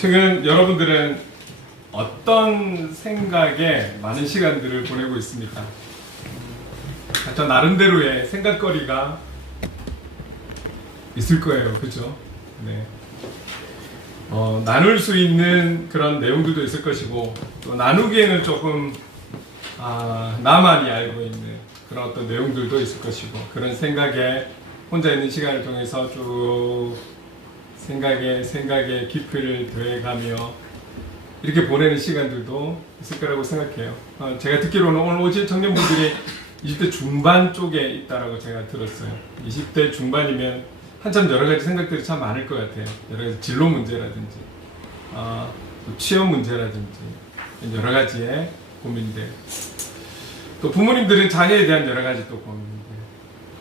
최근 여러분들은 어떤 생각에 많은 시간들을 보내고 있습니까? 저 나름대로의 생각거리가 있을 거예요. 그죠? 네. 나눌 수 있는 그런 내용들도 있을 것이고, 또 나누기에는 조금 나만이 알고 있는 그런 어떤 내용들도 있을 것이고, 그런 생각에 혼자 있는 시간을 통해서 쭉 생각에 깊이를 더해가며 이렇게 보내는 시간들도 있을 거라고 생각해요. 제가 듣기로는 오늘 오실 청년분들이 20대 중반 쪽에 있다라고 제가 들었어요. 20대 중반이면 한참 여러 가지 생각들이 참 많을 것 같아요. 여러 가지 진로 문제라든지, 또 취업 문제라든지, 여러 가지의 고민들. 또 부모님들은 자녀에 대한 여러 가지 또 고민들.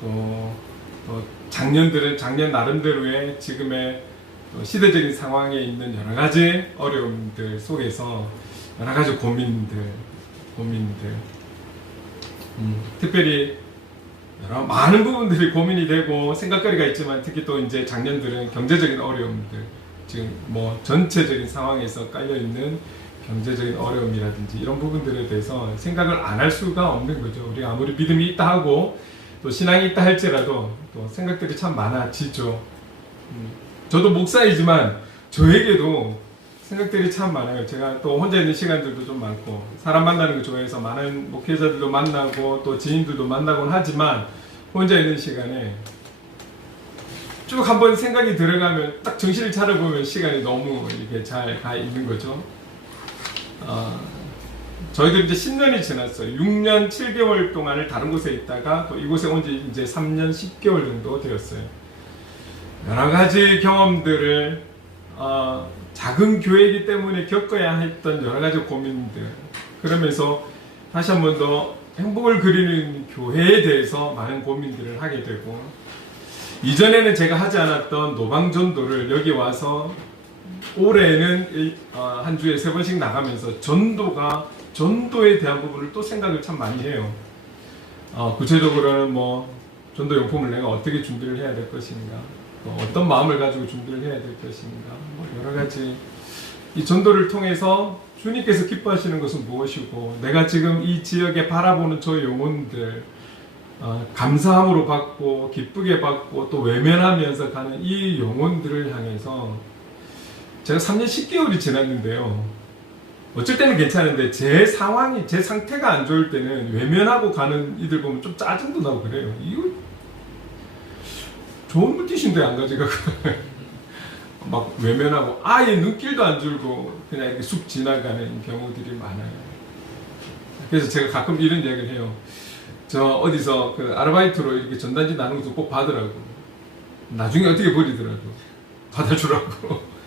또 장년들은 장년 나름대로의 지금의 시대적인 상황에 있는 여러 가지 어려움들 속에서 여러 가지 고민들. 특별히 여러 많은 부분들이 고민이 되고 생각거리가 있지만, 특히 또 이제 장년들은 경제적인 어려움들, 지금 뭐 전체적인 상황에서 깔려 있는 경제적인 어려움이라든지 이런 부분들에 대해서 생각을 안 할 수가 없는 거죠. 우리가 아무리 믿음이 있다 하고 또 신앙이 있다 할지라도 또 생각들이 참 많아지죠. 저도 목사이지만 저에게도 생각들이 참 많아요. 제가 또 혼자 있는 시간들도 좀 많고, 사람 만나는 거 좋아해서 많은 목회자들도 만나고 또 지인들도 만나곤 하지만, 혼자 있는 시간에 쭉 한번 생각이 들어가면 딱 정신을 차려보면 시간이 너무 이렇게 잘 가 있는 거죠. 저희들 이제 10년이 지났어요. 6년 7개월 동안을 다른 곳에 있다가 또 이곳에 온 지 이제 3년 10개월 정도 되었어요. 여러 가지 경험들을 작은 교회이기 때문에 겪어야 했던 여러 가지 고민들, 그러면서 다시 한 번 더 행복을 그리는 교회에 대해서 많은 고민들을 하게 되고, 이전에는 제가 하지 않았던 노방전도를 여기 와서 올해는 한 주에 3번씩 나가면서 전도에 대한 부분을 또 생각을 참 많이 해요. 구체적으로는 뭐 전도용품을 내가 어떻게 준비를 해야 될 것인가, 또 어떤 마음을 가지고 준비를 해야 될 것인가, 뭐 여러 가지 이 전도를 통해서 주님께서 기뻐하시는 것은 무엇이고, 내가 지금 이 지역에 바라보는 저 영혼들 감사함으로 받고 기쁘게 받고 또 외면하면서 가는 이 영혼들을 향해서 제가 3년 10개월이 지났는데요. 어쩔 때는 괜찮은데 제 상태가 안 좋을 때는 외면하고 가는 이들 보면 좀 짜증도 나고 그래요. 이거 좋은 물티슈인데 안 가져가고 막 외면하고 아예 눈길도 안 줄고 그냥 이렇게 쑥 지나가는 경우들이 많아요. 그래서 제가 가끔 이런 이야기를 해요. 저 어디서 그 아르바이트로 이렇게 전단지 나누는 것도 꼭 받으라고. 나중에 어떻게 버리더라도 받아주라고.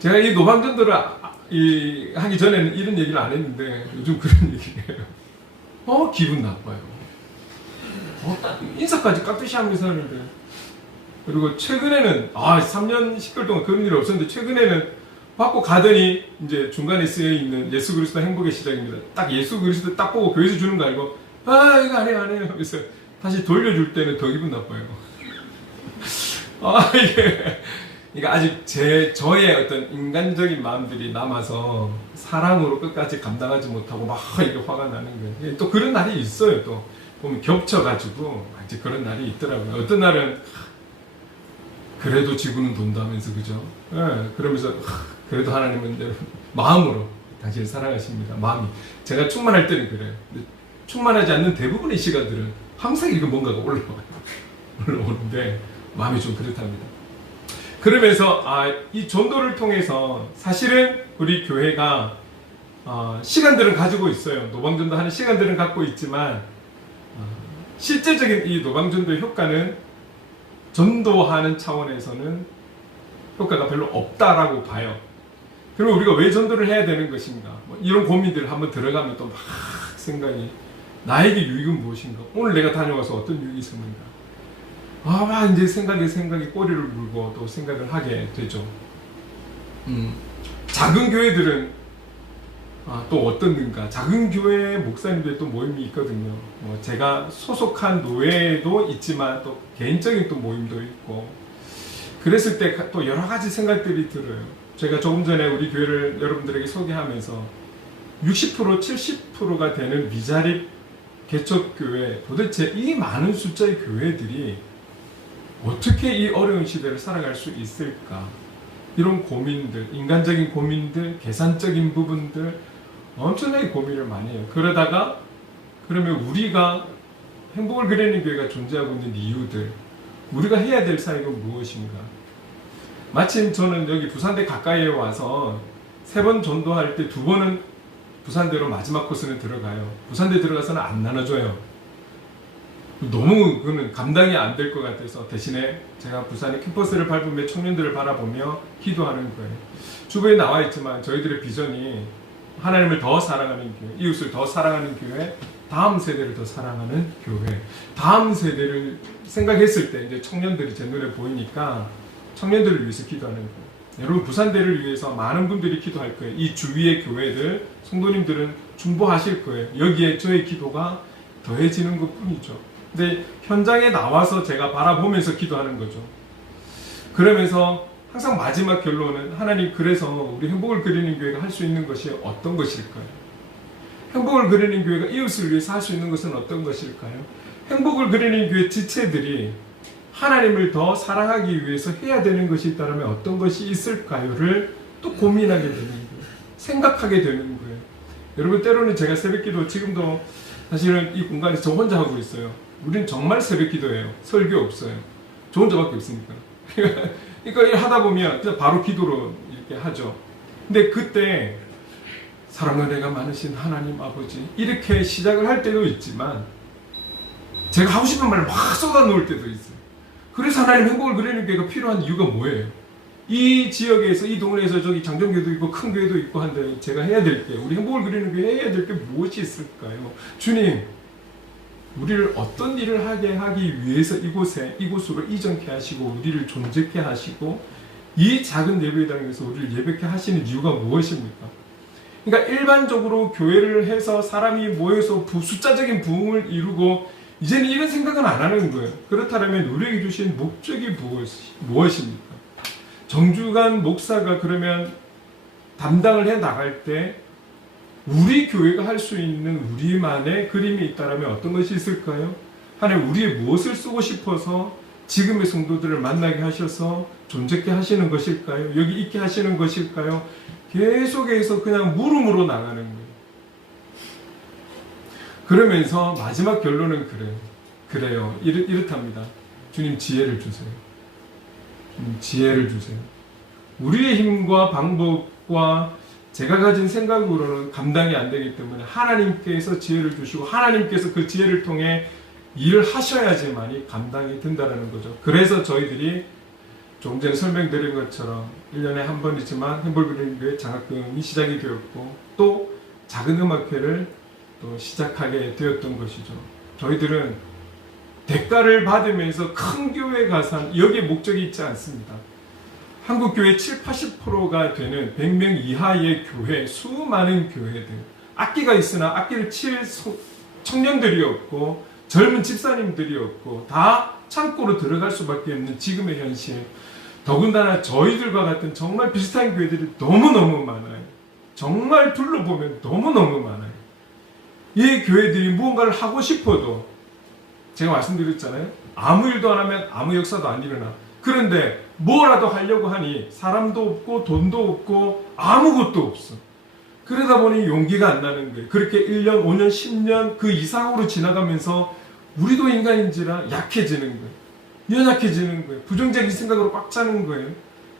제가 이 노방전도를 하기 전에는 이런 얘기를 안 했는데 요즘 그런 얘기를 해요. 기분 나빠요. 인사까지 깍듯이 하면서 하는데. 그리고 최근에는 3년 10개월 동안 그런 일이 없었는데, 최근에는 받고 가더니 이제 중간에 쓰여 있는 예수 그리스도 행복의 시작입니다. 딱 예수 그리스도 딱 보고 교회에서 주는 거 아니고 이거 안 해요 하면서 다시 돌려줄 때는 더 기분 나빠요. 이게 아직 저의 어떤 인간적인 마음들이 남아서 사랑으로 끝까지 감당하지 못하고 막 이렇게 화가 나는 거예요. 또 그런 날이 있어요. 또 보면 겹쳐가지고 이제 그런 날이 있더라고요. 어떤 날은 그래도 지구는 돈다면서, 그죠? 그러면서 그래도 하나님은 여러분 마음으로 당신을 사랑하십니다. 마음이. 제가 충만할 때는 그래요. 근데 충만하지 않는 대부분의 시간들은 항상 이거 뭔가가 올라오는데 마음이 좀 그렇답니다. 그러면서 이 전도를 통해서 사실은 우리 교회가 시간들은 가지고 있어요. 노방전도 하는 시간들은 갖고 있지만, 실제적인 이 노방전도의 효과는 전도하는 차원에서는 효과가 별로 없다라고 봐요. 그리고 우리가 왜 전도를 해야 되는 것인가, 이런 고민들을 한번 들어가면 또 막 생각이, 나에게 유익은 무엇인가, 오늘 내가 다녀와서 어떤 유익이 있었는가, 막 이제 생각이 꼬리를 물고 또 생각을 하게 되죠. 작은 교회들은 또 어떻는가, 작은 교회 목사님들의 또 모임이 있거든요. 제가 소속한 노회도 있지만 또 개인적인 또 모임도 있고, 그랬을 때 또 여러 가지 생각들이 들어요. 제가 조금 전에 우리 교회를 여러분들에게 소개하면서 60% 70%가 되는 미자립 개척교회, 도대체 이 많은 숫자의 교회들이 어떻게 이 어려운 시대를 살아갈 수 있을까? 이런 고민들, 인간적인 고민들, 계산적인 부분들 엄청나게 고민을 많이 해요. 그러다가 그러면 우리가 행복을 그리는 교회가 존재하고 있는 이유들, 우리가 해야 될 사역은 무엇인가? 마침 저는 여기 부산대 가까이에 와서 3번 전도할 때 2번은 부산대로 마지막 코스는 들어가요. 부산대 들어가서는 안 나눠줘요. 너무 그는 감당이 안 될 것 같아서 대신에 제가 부산의 캠퍼스를 밟으며 청년들을 바라보며 기도하는 거예요. 주부에 나와 있지만 저희들의 비전이 하나님을 더 사랑하는 교회, 이웃을 더 사랑하는 교회, 다음 세대를 더 사랑하는 교회. 다음 세대를 생각했을 때 이제 청년들이 제 눈에 보이니까 청년들을 위해서 기도하는 거예요. 여러분 부산대를 위해서 많은 분들이 기도할 거예요. 이 주위의 교회들, 성도님들은 중보하실 거예요. 여기에 저의 기도가 더해지는 것 뿐이죠. 근데 현장에 나와서 제가 바라보면서 기도하는 거죠. 그러면서 항상 마지막 결론은 하나님, 그래서 우리 행복을 그리는 교회가 할 수 있는 것이 어떤 것일까요? 행복을 그리는 교회가 이웃을 위해서 할 수 있는 것은 어떤 것일까요? 행복을 그리는 교회 지체들이 하나님을 더 사랑하기 위해서 해야 되는 것이 있다면 어떤 것이 있을까요를 또 고민하게 되는 거예요. 생각하게 되는 거예요. 여러분 때로는 제가 새벽기도 지금도 사실은 이 공간에서 저 혼자 하고 있어요. 우린 정말 새벽기도예요. 설교 없어요. 저 혼자밖에 없으니까. 그러니까 하다 보면 그냥 바로 기도로 이렇게 하죠. 근데 그때 사랑과 은혜가 많으신 하나님 아버지 이렇게 시작을 할 때도 있지만 제가 하고 싶은 말을 막 쏟아 놓을 때도 있어요. 그래서 하나님 행복을 그리는 교회가 필요한 이유가 뭐예요? 이 지역에서, 이 동네에서 저기 장정교회도 있고 큰 교회도 있고 한데 제가 해야 될 게, 우리 행복을 그리는 교회 해야 될 게 무엇이 있을까요? 주님, 우리를 어떤 일을 하게 하기 위해서 이곳으로 이전케 하시고 우리를 존재케 하시고 이 작은 예배당에서 우리를 예배케 하시는 이유가 무엇입니까? 그러니까 일반적으로 교회를 해서 사람이 모여서 숫자적인 부흥을 이루고 이제는 이런 생각은 안 하는 거예요. 그렇다면 우리에게 주신 목적이 무엇입니까? 정주간 목사가 그러면 담당을 해 나갈 때 우리 교회가 할 수 있는 우리만의 그림이 있다면 어떤 것이 있을까요? 하나님, 우리의 무엇을 쓰고 싶어서 지금의 성도들을 만나게 하셔서 존재케 하시는 것일까요? 여기 있게 하시는 것일까요? 계속해서 그냥 물음으로 나가는 거예요. 그러면서 마지막 결론은 그래요. 이렇답니다. 주님, 지혜를 주세요. 주님, 지혜를 주세요. 우리의 힘과 방법과 제가 가진 생각으로는 감당이 안 되기 때문에 하나님께서 지혜를 주시고 하나님께서 그 지혜를 통해 일을 하셔야지만이 감당이 된다는 거죠. 그래서 저희들이 조금 전에 설명드린 것처럼 1년에 한 번이지만 행복그린교회 장학금이 시작이 되었고 또 작은 음악회를 또 시작하게 되었던 것이죠. 저희들은 대가를 받으면서 큰 교회 가산, 여기에 목적이 있지 않습니다. 한국교회 70~80%가 되는 100명 이하의 교회, 수많은 교회들, 악기가 있으나 악기를 칠 청년들이 없고 젊은 집사님들이 없고 다 창고로 들어갈 수밖에 없는 지금의 현실, 더군다나 저희들과 같은 정말 비슷한 교회들이 너무너무 많아요. 정말 둘러보면 너무너무 많아요. 이 교회들이 무언가를 하고 싶어도 제가 말씀드렸잖아요. 아무 일도 안 하면 아무 역사도 안 일어나. 그런데 뭐라도 하려고 하니 사람도 없고 돈도 없고 아무것도 없어. 그러다 보니 용기가 안 나는 거예요. 그렇게 1년, 5년, 10년 그 이상으로 지나가면서 우리도 인간인지라 약해지는 거예요. 연약해지는 거예요. 부정적인 생각으로 꽉 차는 거예요.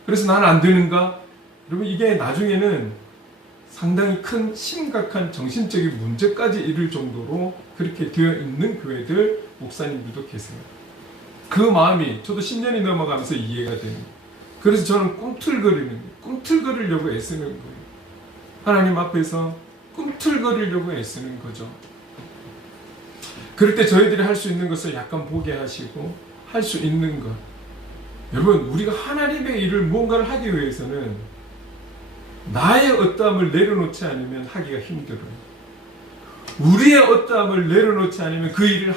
그래서 나는 안 되는가? 여러분, 이게 나중에는 상당히 큰 심각한 정신적인 문제까지 이를 정도로 그렇게 되어 있는 교회들, 목사님들도 계세요. 그 마음이 저도 10년이 넘어가면서 이해가 되는 거예요. 그래서 저는 꿈틀거리려고 애쓰는 거예요. 하나님 앞에서 꿈틀거리려고 애쓰는 거죠. 그럴 때 저희들이 할 수 있는 것을 약간 보게 하시고 할 수 있는 것. 여러분, 우리가 하나님의 일을 무언가를 하기 위해서는 나의 어떠함을 내려놓지 않으면 하기가 힘들어요. 우리의 어떠함을 내려놓지 않으면 그 일을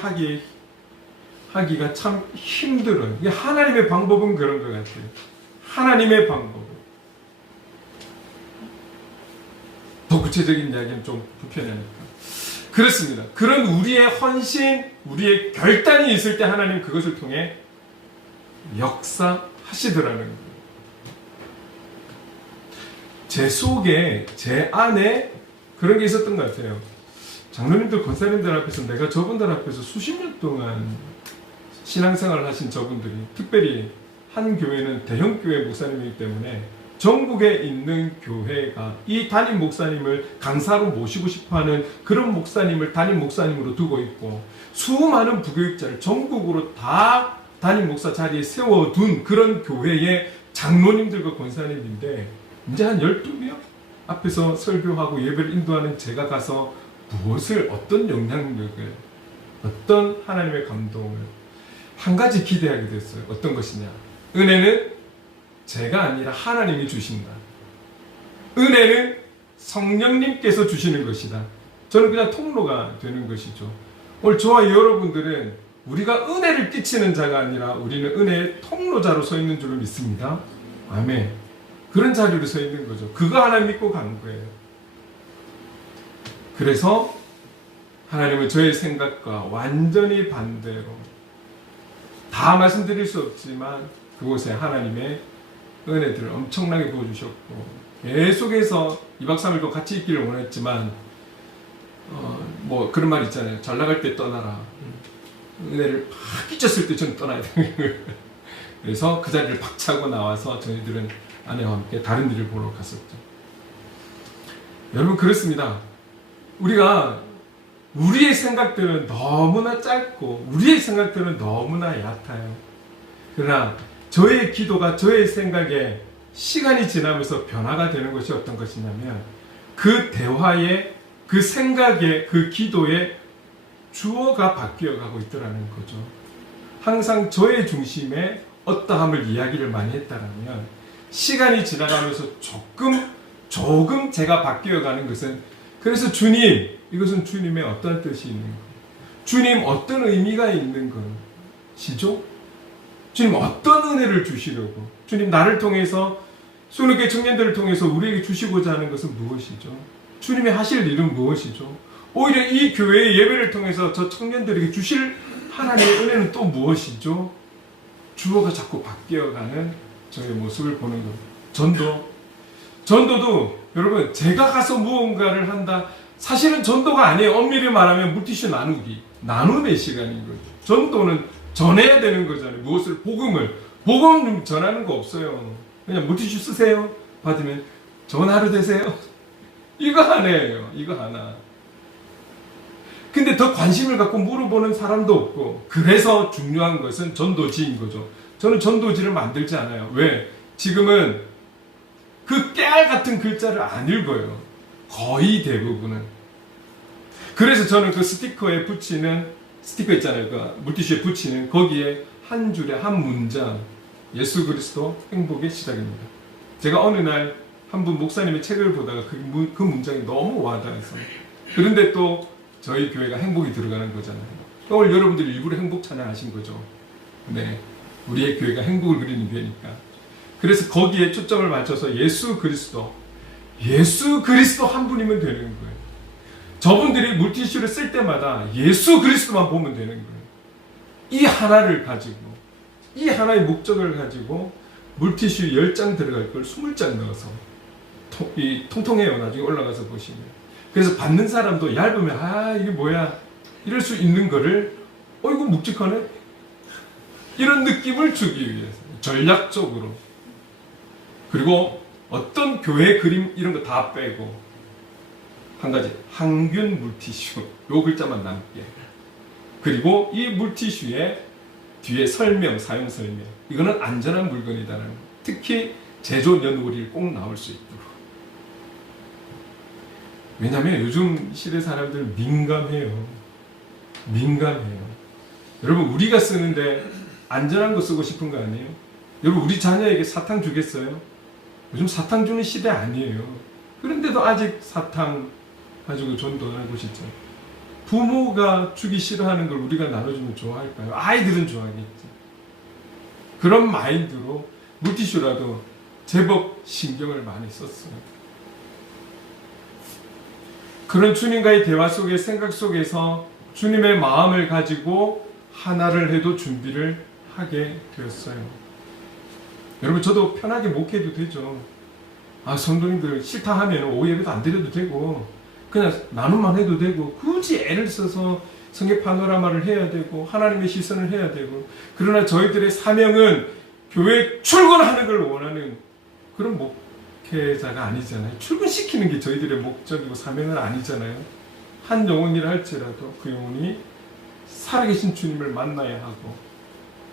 하기가 참 힘들어요. 하나님의 방법은 그런 것 같아요. 하나님의 방법은. 구체적인 이야기는 좀 불편하니까. 그렇습니다. 그런 우리의 헌신, 우리의 결단이 있을 때 하나님 그것을 통해 역사하시더라는 거예요. 제 속에, 제 안에 그런 게 있었던 것 같아요. 장로님들, 권사님들 앞에서, 내가 저분들 앞에서 수십 년 동안 신앙생활을 하신 저분들이, 특별히 한 교회는 대형 교회 목사님이기 때문에 전국에 있는 교회가 이 담임 목사님을 강사로 모시고 싶어하는 그런 목사님을 담임 목사님으로 두고 있고, 수많은 부교육자를 전국으로 다 담임 목사 자리에 세워둔 그런 교회의 장로님들과 권사님인데, 이제 한 12명 앞에서 설교하고 예배를 인도하는 제가 가서 무엇을, 어떤 영향력을, 어떤 하나님의 감동을, 한 가지 기대하게 됐어요. 어떤 것이냐? 은혜는 제가 아니라 하나님이 주신다. 은혜는 성령님께서 주시는 것이다. 저는 그냥 통로가 되는 것이죠. 오늘 저와 여러분들은 우리가 은혜를 끼치는 자가 아니라 우리는 은혜의 통로자로 서 있는 줄을 믿습니다. 아멘. 그런 자리로 서 있는 거죠. 그거 하나 믿고 간 거예요. 그래서 하나님은 저의 생각과 완전히 반대로, 다 말씀드릴 수 없지만 그곳에 하나님의 은혜들을 엄청나게 부어주셨고, 계속해서 2박 3일도 같이 있기를 원했지만 뭐 그런 말 있잖아요. 잘 나갈 때 떠나라. 은혜를 팍 끼쳤을 때 저는 떠나야 되는 거예요. 그래서 그 자리를 팍 차고 나와서 저희들은 아내와 함께 다른 일을 보러 갔었죠. 여러분, 그렇습니다. 우리가 우리의 생각들은 너무나 짧고 우리의 생각들은 너무나 얕아요. 그러나 저의 기도가 저의 생각에 시간이 지나면서 변화가 되는 것이 어떤 것이냐면, 그 대화에, 그 생각에, 그 기도에 주어가 바뀌어가고 있더라는 거죠. 항상 저의 중심에 어떠함을 이야기를 많이 했다라면, 시간이 지나가면서 조금 제가 바뀌어가는 것은, 그래서 주님, 이것은 주님의 어떤 뜻이 있는 거, 주님 어떤 의미가 있는 것이죠? 주님 어떤 은혜를 주시려고, 주님 나를 통해서, 소노교회 청년들을 통해서 우리에게 주시고자 하는 것은 무엇이죠? 주님이 하실 일은 무엇이죠? 오히려 이 교회의 예배를 통해서 저 청년들에게 주실 하나님의 은혜는 또 무엇이죠? 주어가 자꾸 바뀌어가는 저의 모습을 보는 겁니다. 전도도 여러분, 제가 가서 무언가를 한다, 사실은 전도가 아니에요. 엄밀히 말하면 물티슈 나눔의 시간인 거죠. 전도는 전해야 되는 거잖아요. 무엇을? 복음 전하는 거 없어요. 그냥 물티슈 쓰세요. 받으면 좋은 하루 되세요. 이거 하나예요. 이거 하나. 근데 더 관심을 갖고 물어보는 사람도 없고, 그래서 중요한 것은 전도지인 거죠. 저는 전도지를 만들지 않아요. 왜? 지금은 그 깨알 같은 글자를 안 읽어요. 거의 대부분은. 그래서 저는 그 스티커에 붙이는, 스티커 있잖아요. 그 물티슈에 붙이는, 거기에 한 줄에 한 문장, 예수 그리스도 행복의 시작입니다. 제가 어느 날 한 분 목사님의 책을 보다가 그 문장이 너무 와닿아서, 그런데 또 저희 교회가 행복이 들어가는 거잖아요. 오늘 여러분들이 일부러 행복 찬양하신 거죠. 네, 우리의 교회가 행복을 그리는 교회니까. 그래서 거기에 초점을 맞춰서 예수 그리스도 한 분이면 되는 거예요. 저분들이 물티슈를 쓸 때마다 예수 그리스도만 보면 되는 거예요. 이 하나를 가지고, 이 하나의 목적을 가지고 물티슈 10장 들어갈 걸 20장 넣어서 통통해요. 나중에 올라가서 보시면. 그래서 받는 사람도 얇으면 이게 뭐야 이럴 수 있는 거를 이거 묵직하네? 이런 느낌을 주기 위해서 전략적으로. 그리고 어떤 교회 그림 이런 거 다 빼고 한 가지, 항균 물티슈 요 글자만 남게. 그리고 이 물티슈에 뒤에 설명, 사용 설명, 이거는 안전한 물건이다라는 거. 특히 제조 연구리를 꼭 나올 수 있도록. 왜냐하면 요즘 시대 사람들 민감해요. 여러분, 우리가 쓰는데 안전한 거 쓰고 싶은 거 아니에요? 여러분, 우리 자녀에게 사탕 주겠어요? 요즘 사탕 주는 시대 아니에요. 그런데도 아직 사탕 가지고 전도하고 싶죠. 부모가 주기 싫어하는 걸 우리가 나눠주면 좋아할까요? 아이들은 좋아하겠지. 그런 마인드로 물티슈라도 제법 신경을 많이 썼어요. 그런 주님과의 대화 속의 생각 속에서 주님의 마음을 가지고 하나를 해도 준비를 하게 되었어요. 여러분, 저도 편하게 목회해도 되죠. 성도님들 싫다 하면 오후 예배도 안 드려도 되고 그냥 나눔만 해도 되고 굳이 애를 써서 성경 파노라마를 해야 되고 하나님의 시선을 해야 되고, 그러나 저희들의 사명은 교회 출근하는 걸 원하는 그런 목회자가 아니잖아요. 출근시키는 게 저희들의 목적이고 사명은 아니잖아요. 한 영혼이라 할지라도 그 영혼이 살아계신 주님을 만나야 하고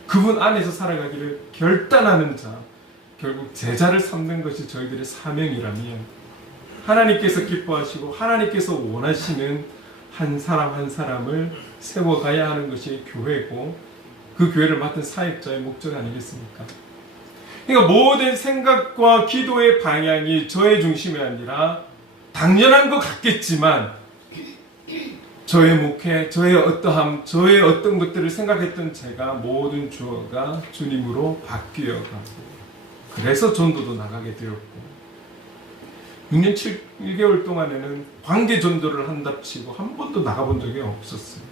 그분 안에서 살아가기를 결단하는 자, 결국 제자를 삼는 것이 저희들의 사명이라면 하나님께서 기뻐하시고 하나님께서 원하시는 한 사람 한 사람을 세워가야 하는 것이 교회고, 그 교회를 맡은 사역자의 목적 아니겠습니까? 그러니까 모든 생각과 기도의 방향이 저의 중심이 아니라 당연한 것 같겠지만 저의 목회, 저의 어떠함, 저의 어떤 것들을 생각했던 제가 모든 주어가 주님으로 바뀌어가고, 그래서 전도도 나가게 되었고, 6년 7개월 동안에는 관계 전도를 한답치고 한 번도 나가본 적이 없었어요.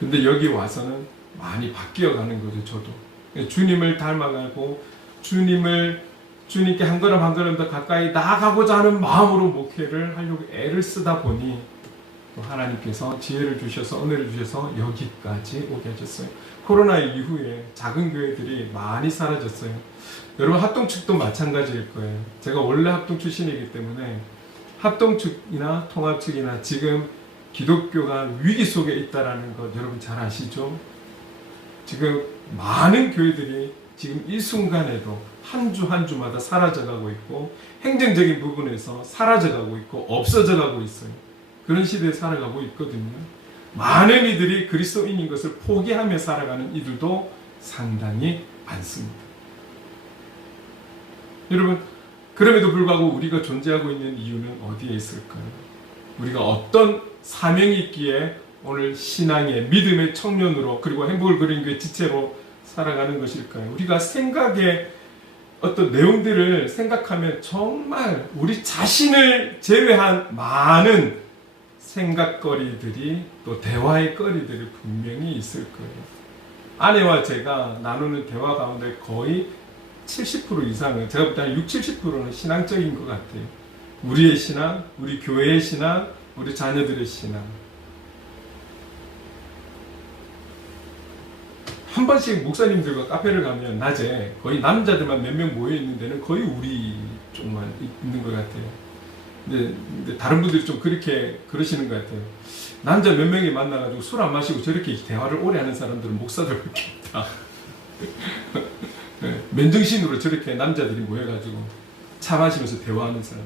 근데 여기 와서는 많이 바뀌어가는 거죠. 저도 주님을 닮아가고 주님께 한 걸음 한 걸음 더 가까이 나아가고자 하는 마음으로 목회를 하려고 애를 쓰다 보니 하나님께서 지혜를 주셔서 은혜를 주셔서 여기까지 오게 하셨어요. 코로나 이후에 작은 교회들이 많이 사라졌어요. 여러분, 합동 측도 마찬가지일 거예요. 제가 원래 합동 출신이기 때문에 합동 측이나 통합 측이나 지금 기독교가 위기 속에 있다는 것 여러분 잘 아시죠? 지금 많은 교회들이 지금 이 순간에도 한 주 한 주마다 사라져가고 있고 행정적인 부분에서 사라져가고 있고 없어져가고 있어요. 그런 시대에 살아가고 있거든요. 많은 이들이 그리스도인인 것을 포기하며 살아가는 이들도 상당히 많습니다. 여러분, 그럼에도 불구하고 우리가 존재하고 있는 이유는 어디에 있을까요? 우리가 어떤 사명이 있기에 오늘 신앙의 믿음의 청년으로 그리고 행복을 그리는 교회 지체로 살아가는 것일까요? 우리가 생각의 어떤 내용들을 생각하면 정말 우리 자신을 제외한 많은 생각거리들이 또 대화의 거리들이 분명히 있을 거예요. 아내와 제가 나누는 대화 가운데 거의 70% 이상은, 제가 볼 때 한 60-70%는 신앙적인 것 같아요. 우리의 신앙, 우리 교회의 신앙, 우리 자녀들의 신앙. 한 번씩 목사님들과 카페를 가면 낮에 거의 남자들만 몇 명 모여 있는 데는 거의 우리 쪽만 있는 것 같아요. 근데 다른 분들이 좀 그러시는 것 같아요. 남자 몇 명이 만나가지고 술 안 마시고 저렇게 대화를 오래 하는 사람들은 목사들밖에 없다. 맨정신으로 저렇게 남자들이 모여가지고 차 마시면서 대화하는 사람.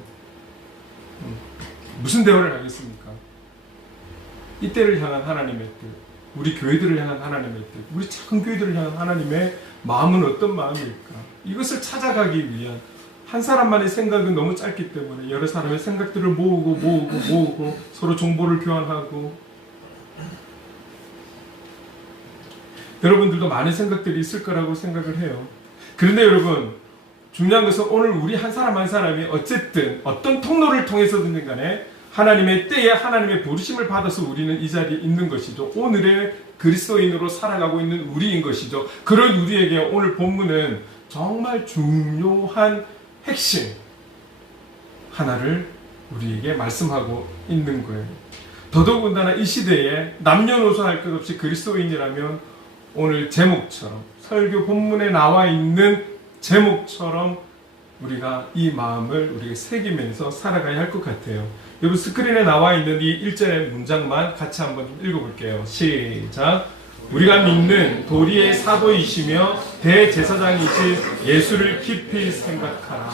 무슨 대화를 하겠습니까? 이때를 향한 하나님의 뜻, 우리 교회들을 향한 하나님의 뜻, 우리 작은 교회들을 향한 하나님의 마음은 어떤 마음일까? 이것을 찾아가기 위한 한 사람만의 생각은 너무 짧기 때문에 여러 사람의 생각들을 모으고 서로 정보를 교환하고, 여러분들도 많은 생각들이 있을 거라고 생각을 해요. 그런데 여러분, 중요한 것은 오늘 우리 한 사람 한 사람이 어쨌든 어떤 통로를 통해서든 간에 하나님의 때에 하나님의 부르심을 받아서 우리는 이 자리에 있는 것이죠. 오늘의 그리스도인으로 살아가고 있는 우리인 것이죠. 그런 우리에게 오늘 본문은 정말 중요한 핵심 하나를 우리에게 말씀하고 있는 거예요. 더더군다나 이 시대에 남녀노소 할 것 없이 그리스도인이라면 오늘 제목처럼, 설교 본문에 나와 있는 제목처럼 우리가 이 마음을 우리가 새기면서 살아가야 할 것 같아요. 여러분, 스크린에 나와 있는 이 1절의 문장만 같이 한번 좀 읽어볼게요. 시작. 우리가 믿는 도리의 사도이시며 대제사장이신 예수를 깊이 생각하라.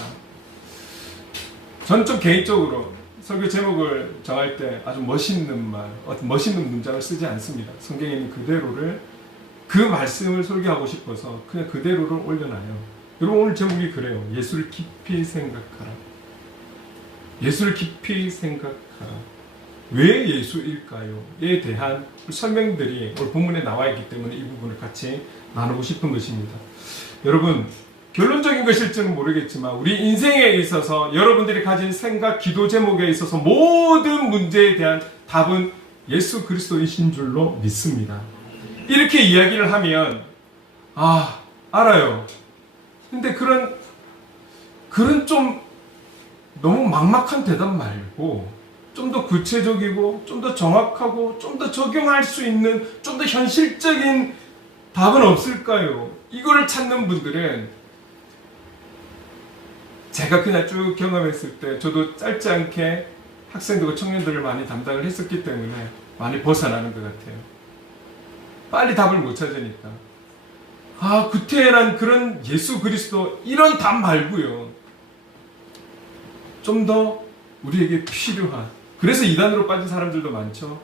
저는 좀 개인적으로 설교 제목을 정할 때 아주 멋있는 말, 어떤 멋있는 문장을 쓰지 않습니다. 성경에 있는 그대로를, 그 말씀을 설교하고 싶어서 그냥 그대로를 올려놔요. 여러분, 오늘 제목이 그래요. 예수를 깊이 생각하라. 예수를 깊이 생각하라. 왜 예수일까요? 에 대한 설명들이 오늘 본문에 나와 있기 때문에 이 부분을 같이 나누고 싶은 것입니다. 여러분, 결론적인 것일지는 모르겠지만 우리 인생에 있어서 여러분들이 가진 생각, 기도 제목에 있어서 모든 문제에 대한 답은 예수 그리스도이신 줄로 믿습니다. 이렇게 이야기를 하면 알아요. 근데 그런 좀 너무 막막한 대답 말고 좀 더 구체적이고 좀 더 정확하고 좀 더 적용할 수 있는 좀 더 현실적인 답은 없을까요? 이거를 찾는 분들은 제가 그냥 쭉 경험했을 때 저도 짧지 않게 학생들과 청년들을 많이 담당을 했었기 때문에 많이 벗어나는 것 같아요. 빨리 답을 못 찾으니까. 구태연한 그런 예수 그리스도 이런 답 말고요. 좀 더 우리에게 필요한. 그래서 이단으로 빠진 사람들도 많죠.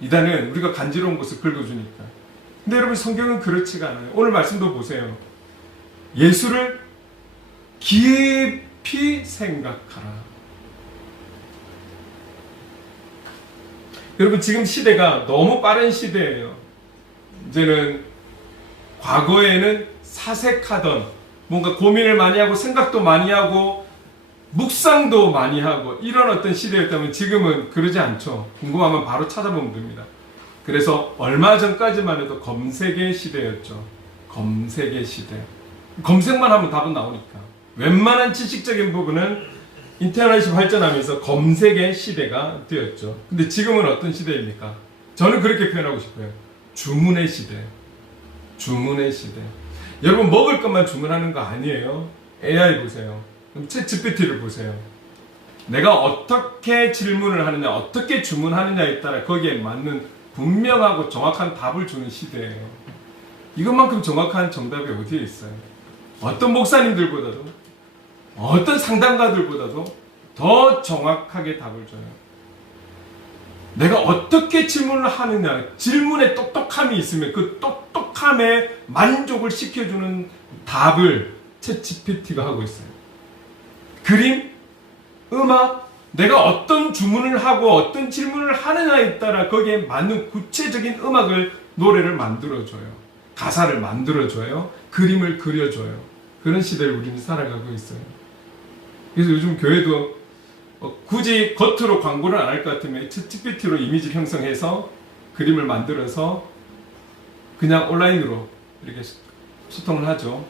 이단은 우리가 간지러운 것을 긁어주니까. 근데 여러분 성경은 그렇지가 않아요. 오늘 말씀도 보세요. 예수를 깊이 생각하라. 여러분 지금 시대가 너무 빠른 시대예요. 이제는 과거에는 사색하던 뭔가 고민을 많이 하고 생각도 많이 하고 묵상도 많이 하고 이런 어떤 시대였다면 지금은 그러지 않죠. 궁금하면 바로 찾아보면 됩니다. 그래서 얼마 전까지만 해도 검색의 시대였죠. 검색의 시대. 검색만 하면 답은 나오니까. 웬만한 지식적인 부분은 인터넷이 발전하면서 검색의 시대가 되었죠. 근데 지금은 어떤 시대입니까? 저는 그렇게 표현하고 싶어요. 주문의 시대. 주문의 시대. 여러분 먹을 것만 주문하는 거 아니에요. AI 보세요. 챗GPT를 보세요. 내가 어떻게 질문을 하느냐, 어떻게 주문하느냐에 따라 거기에 맞는 분명하고 정확한 답을 주는 시대예요. 이것만큼 정확한 정답이 어디에 있어요? 어떤 목사님들보다도, 어떤 상담가들보다도 더 정확하게 답을 줘요. 내가 어떻게 질문을 하느냐, 질문에 똑똑함이 있으면 그 똑똑함에 만족을 시켜주는 답을 챗GPT가 하고 있어요. 그림, 음악, 내가 어떤 주문을 하고 어떤 질문을 하느냐에 따라 거기에 맞는 구체적인 음악을, 노래를 만들어줘요. 가사를 만들어줘요. 그림을 그려줘요. 그런 시대를 우리는 살아가고 있어요. 그래서 요즘 교회도 굳이 겉으로 광고를 안 할 것 같으면 챗GPT로 이미지를 형성해서 그림을 만들어서 그냥 온라인으로 이렇게 소통을 하죠.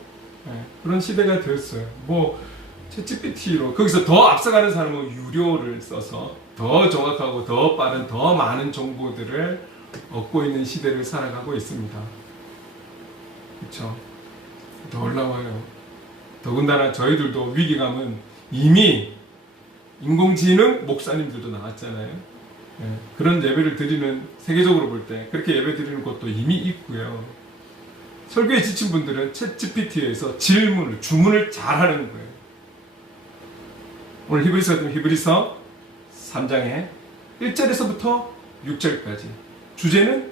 그런 시대가 되었어요. 챗GPT로 거기서 더 앞서가는 사람은 유료를 써서 더 정확하고 더 빠른 더 많은 정보들을 얻고 있는 시대를 살아가고 있습니다. 그렇죠? 더 올라와요. 더군다나 저희들도 위기감은 이미 인공지능 목사님들도 나왔잖아요. 그런 예배를 드리는, 세계적으로 볼 때 그렇게 예배 드리는 곳도 이미 있고요. 설교에 지친 분들은 챗GPT에서 주문을 잘 하는 거예요. 오늘 히브리서 같은 히브리서 3장의 1절에서부터 6절까지 주제는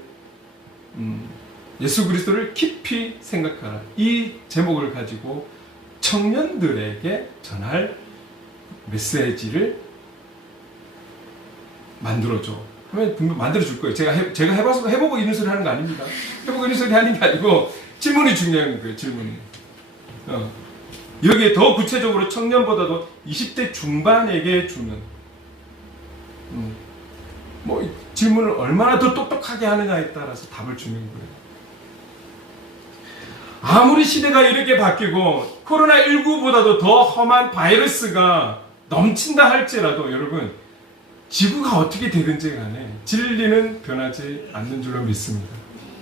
예수 그리스도를 깊이 생각하라. 이 제목을 가지고 청년들에게 전할 메시지를 만들어줘 하면 분명 만들어줄 거예요. 제가 해보고 이런 소리 하는 거 아닙니다. 해보고 이런 소리 하는 게 아니고 질문이 중요한 거예요. 질문이. 여기에 더 구체적으로 청년보다도 20대 중반에게 주는 질문을 얼마나 더 똑똑하게 하느냐에 따라서 답을 주는 거예요. 아무리 시대가 이렇게 바뀌고 코로나19보다도 더 험한 바이러스가 넘친다 할지라도 여러분 지구가 어떻게 되든지 간에 진리는 변하지 않는 줄로 믿습니다.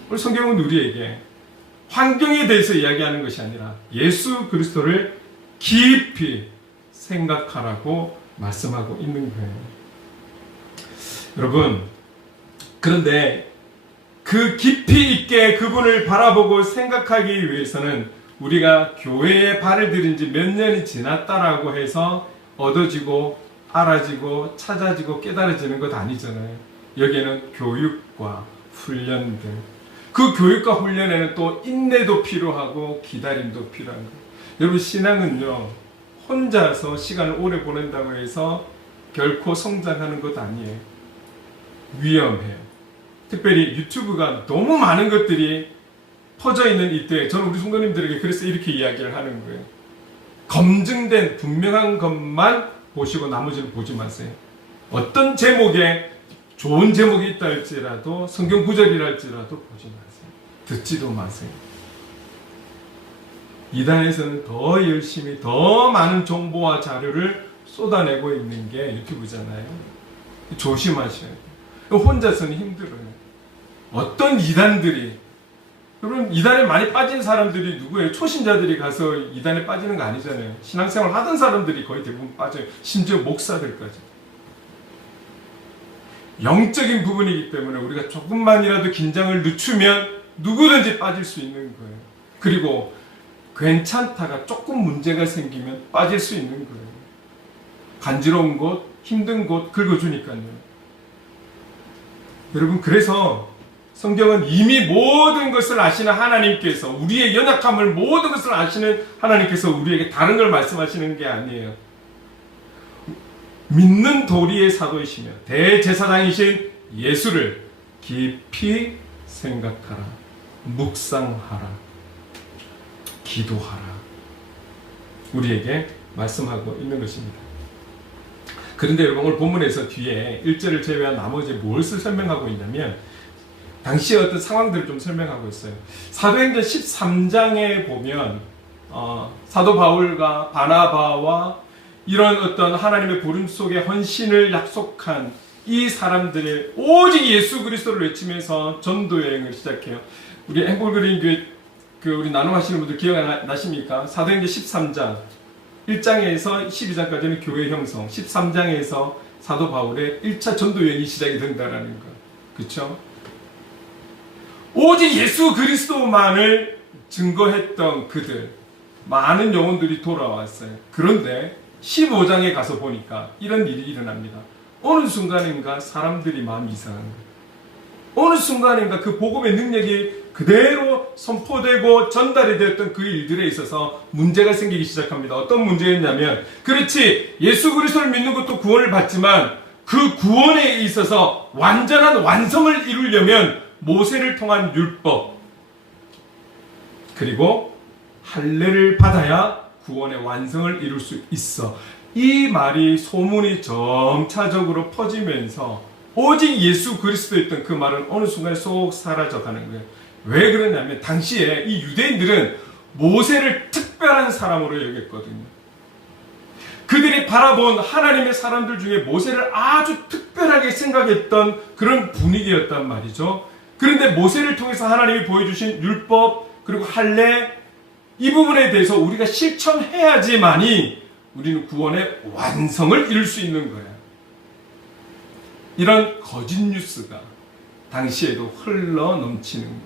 오늘 성경은 우리에게 환경에 대해서 이야기하는 것이 아니라 예수 그리스도를 깊이 생각하라고 말씀하고 있는 거예요. 여러분, 그런데 그 깊이 있게 그분을 바라보고 생각하기 위해서는 우리가 교회에 발을 들인 지 몇 년이 지났다라고 해서 얻어지고 알아지고 찾아지고 깨달아지는 것 아니잖아요. 여기에는 교육과 훈련들, 그 교육과 훈련에는 또 인내도 필요하고 기다림도 필요한 거예요. 여러분 신앙은요 혼자서 시간을 오래 보낸다고 해서 결코 성장하는 것 아니에요. 위험해요. 특별히 유튜브가 너무 많은 것들이 퍼져 있는 이때 저는 우리 성도님들에게 그래서 이렇게 이야기를 하는 거예요. 검증된 분명한 것만 보시고 나머지는 보지 마세요. 어떤 제목에 좋은 제목이 있다 할지라도 성경 구절이라 할지라도 보지 마세요. 듣지도 마세요. 이단에서는 더 열심히 더 많은 정보와 자료를 쏟아내고 있는 게 유튜브잖아요. 조심하셔야 돼요. 혼자서는 힘들어요. 어떤 이단들이, 여러분 이단에 많이 빠진 사람들이 누구예요? 초신자들이 가서 이단에 빠지는 거 아니잖아요. 신앙생활 하던 사람들이 거의 대부분 빠져요. 심지어 목사들까지. 영적인 부분이기 때문에 우리가 조금만이라도 긴장을 늦추면 누구든지 빠질 수 있는 거예요. 그리고 괜찮다가 조금 문제가 생기면 빠질 수 있는 거예요. 간지러운 곳, 힘든 곳 긁어주니까요. 여러분, 그래서 성경은 이미 모든 것을 아시는 하나님께서, 우리의 연약함을 모든 것을 아시는 하나님께서 우리에게 다른 걸 말씀하시는 게 아니에요. 믿는 도리의 사도이시며 대제사장이신 예수를 깊이 생각하라, 묵상하라, 기도하라, 우리에게 말씀하고 있는 것입니다. 그런데 여러분, 오늘 본문에서 뒤에 1절을 제외한 나머지 무엇을 설명하고 있냐면 당시의 어떤 상황들을 좀 설명하고 있어요. 사도행전 13장에 보면 사도 바울과 바나바와 이런 어떤 하나님의 부름 속에 헌신을 약속한 이 사람들이 오직 예수 그리스도를 외치면서 전도 여행을 시작해요. 우리 행복그린 교회 우리 나눔하시는 분들 기억나십니까? 사도행전 13장 1장에서 12장까지는 교회 형성, 13장에서 사도 바울의 1차 전도 여행이 시작이 된다라는 거. 그렇죠? 오직 예수 그리스도만을 증거했던 그들, 많은 영혼들이 돌아왔어요. 그런데 15장에 가서 보니까 이런 일이 일어납니다. 어느 순간인가 사람들이 마음이 이상한 거예요. 어느 순간인가 그 복음의 능력이 그대로 선포되고 전달이 되었던 그 일들에 있어서 문제가 생기기 시작합니다. 어떤 문제였냐면, 그렇지, 예수 그리스도를 믿는 것도 구원을 받지만 그 구원에 있어서 완전한 완성을 이루려면 모세를 통한 율법, 그리고 할례를 받아야 구원의 완성을 이룰 수 있어. 이 말이 소문이 점차적으로 퍼지면서 오직 예수 그리스도였던 그 말은 어느 순간 쏙 사라져가는 거예요. 왜 그러냐면 당시에 이 유대인들은 모세를 특별한 사람으로 여겼거든요. 그들이 바라본 하나님의 사람들 중에 모세를 아주 특별하게 생각했던 그런 분위기였단 말이죠. 그런데 모세를 통해서 하나님이 보여주신 율법, 그리고 할례, 이 부분에 대해서 우리가 실천해야지만이 우리는 구원의 완성을 이룰 수 있는 거예요. 이런 거짓 뉴스가 당시에도 흘러 넘치는 거예요.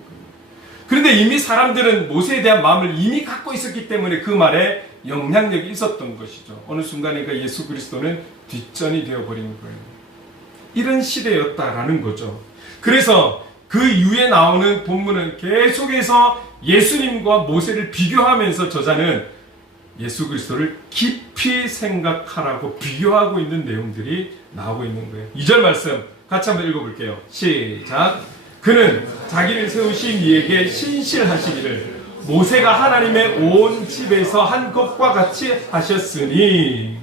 그런데 이미 사람들은 모세에 대한 마음을 이미 갖고 있었기 때문에 그 말에 영향력이 있었던 것이죠. 어느 순간인가 예수 그리스도는 뒷전이 되어버린 거예요. 이런 시대였다라는 거죠. 그래서 그 이후에 나오는 본문은 계속해서 예수님과 모세를 비교하면서 저자는 예수 그리스도를 깊이 생각하라고 비교하고 있는 내용들이 나오고 있는 거예요. 2절 말씀 같이 한번 읽어볼게요. 시작. 그는 자기를 세우신 이에게 신실하시기를 모세가 하나님의 온 집에서 한 것과 같이 하셨으니,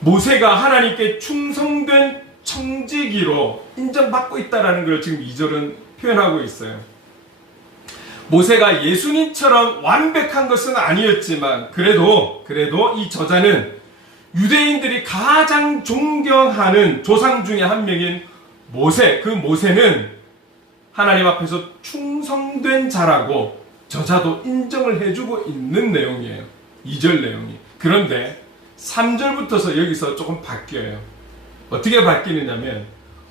모세가 하나님께 충성된 청지기로 인정받고 있다는 걸 지금 2절은 표현하고 있어요. 모세가 예수님처럼 완벽한 것은 아니었지만 그래도 이 저자는 유대인들이 가장 존경하는 조상 중에 한 명인 모세, 그 모세는 하나님 앞에서 충성된 자라고 저자도 인정을 해주고 있는 내용이에요. 2절 내용이. 그런데 3절부터서 여기서 조금 바뀌어요. 어떻게 바뀌느냐면,